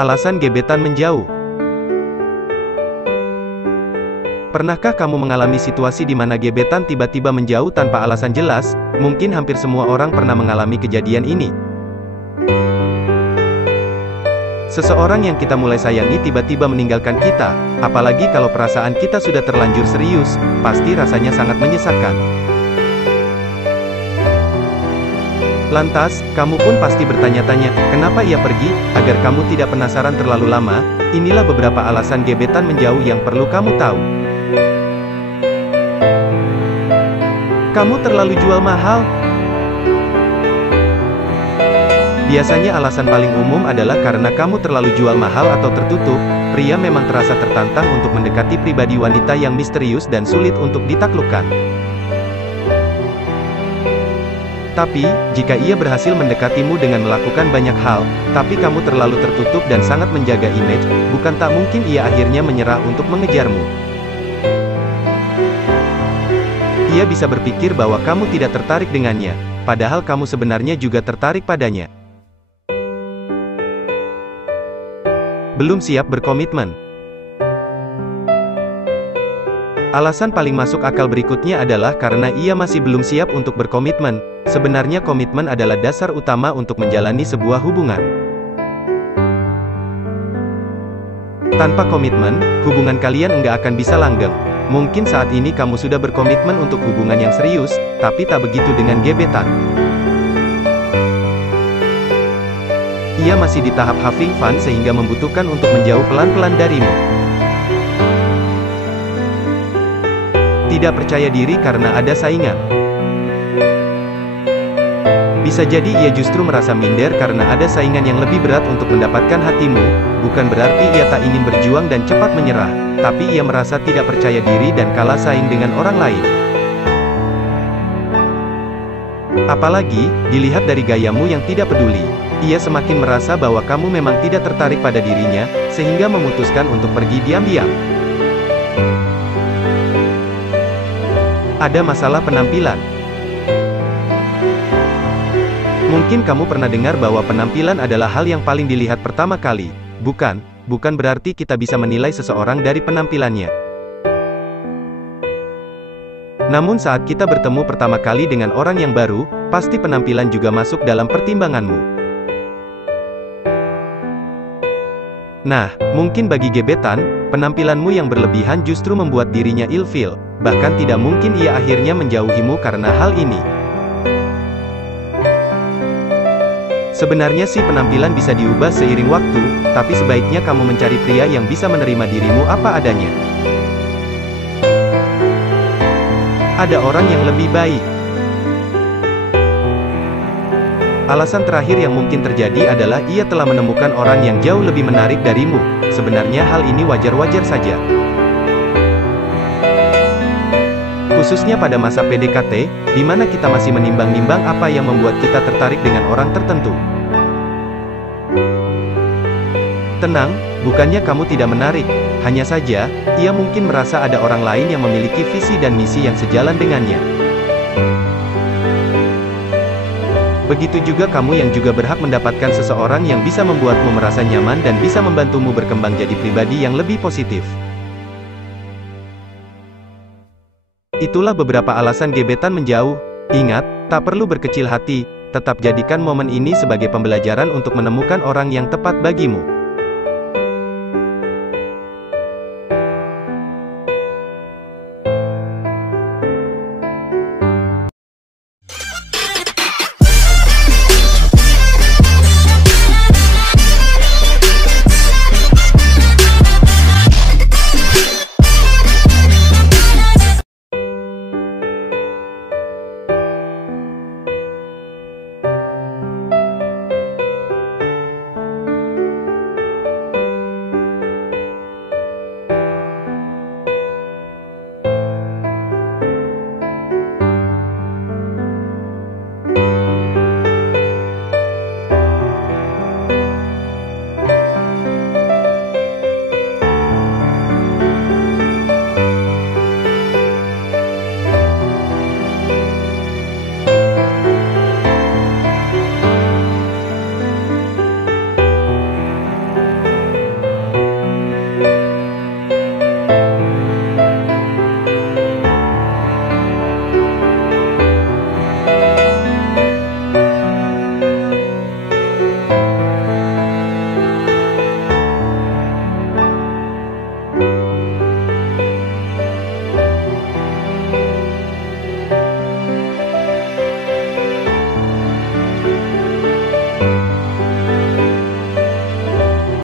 Alasan gebetan menjauh. Pernahkah kamu mengalami situasi di mana gebetan tiba-tiba menjauh tanpa alasan jelas? Mungkin hampir semua orang pernah mengalami kejadian ini. Seseorang yang kita mulai sayangi tiba-tiba meninggalkan kita, apalagi kalau perasaan kita sudah terlanjur serius, pasti rasanya sangat menyesakkan. Lantas, kamu pun pasti bertanya-tanya, kenapa ia pergi? Agar kamu tidak penasaran terlalu lama, inilah beberapa alasan gebetan menjauh yang perlu kamu tahu. Kamu terlalu jual mahal. Biasanya alasan paling umum adalah karena kamu terlalu jual mahal atau tertutup. Pria memang terasa tertantang untuk mendekati pribadi wanita yang misterius dan sulit untuk ditaklukkan. Tapi, jika ia berhasil mendekatimu dengan melakukan banyak hal, tapi kamu terlalu tertutup dan sangat menjaga image, bukan tak mungkin ia akhirnya menyerah untuk mengejarmu. Ia bisa berpikir bahwa kamu tidak tertarik dengannya, padahal kamu sebenarnya juga tertarik padanya. Belum siap berkomitmen. Alasan paling masuk akal berikutnya adalah karena ia masih belum siap untuk berkomitmen. Sebenarnya komitmen adalah dasar utama untuk menjalani sebuah hubungan. Tanpa komitmen, hubungan kalian enggak akan bisa langgeng. Mungkin saat ini kamu sudah berkomitmen untuk hubungan yang serius, tapi tak begitu dengan gebetan. Ia masih di tahap having fun sehingga membutuhkan untuk menjauh pelan-pelan darimu. Tidak percaya diri karena ada saingan. Bisa jadi ia justru merasa minder karena ada saingan yang lebih berat untuk mendapatkan hatimu. Bukan berarti ia tak ingin berjuang dan cepat menyerah, tapi ia merasa tidak percaya diri dan kalah saing dengan orang lain. Apalagi, dilihat dari gayamu yang tidak peduli, ia semakin merasa bahwa kamu memang tidak tertarik pada dirinya, sehingga memutuskan untuk pergi diam-diam. Ada masalah penampilan. Mungkin kamu pernah dengar bahwa penampilan adalah hal yang paling dilihat pertama kali. Bukan berarti kita bisa menilai seseorang dari penampilannya. Namun saat kita bertemu pertama kali dengan orang yang baru, pasti penampilan juga masuk dalam pertimbanganmu. Nah, mungkin bagi gebetan, penampilanmu yang berlebihan justru membuat dirinya ilfil. Bahkan tidak mungkin ia akhirnya menjauhimu karena hal ini. Sebenarnya sih penampilan bisa diubah seiring waktu, tapi sebaiknya kamu mencari pria yang bisa menerima dirimu apa adanya. Ada orang yang lebih baik. Alasan terakhir yang mungkin terjadi adalah ia telah menemukan orang yang jauh lebih menarik darimu. Sebenarnya hal ini wajar-wajar saja. Khususnya pada masa PDKT, di mana kita masih menimbang-nimbang apa yang membuat kita tertarik dengan orang tertentu. Tenang, bukannya kamu tidak menarik, hanya saja, ia mungkin merasa ada orang lain yang memiliki visi dan misi yang sejalan dengannya. Begitu juga kamu yang juga berhak mendapatkan seseorang yang bisa membuatmu merasa nyaman dan bisa membantumu berkembang jadi pribadi yang lebih positif. Itulah beberapa alasan gebetan menjauh. Ingat, tak perlu berkecil hati, tetap jadikan momen ini sebagai pembelajaran untuk menemukan orang yang tepat bagimu.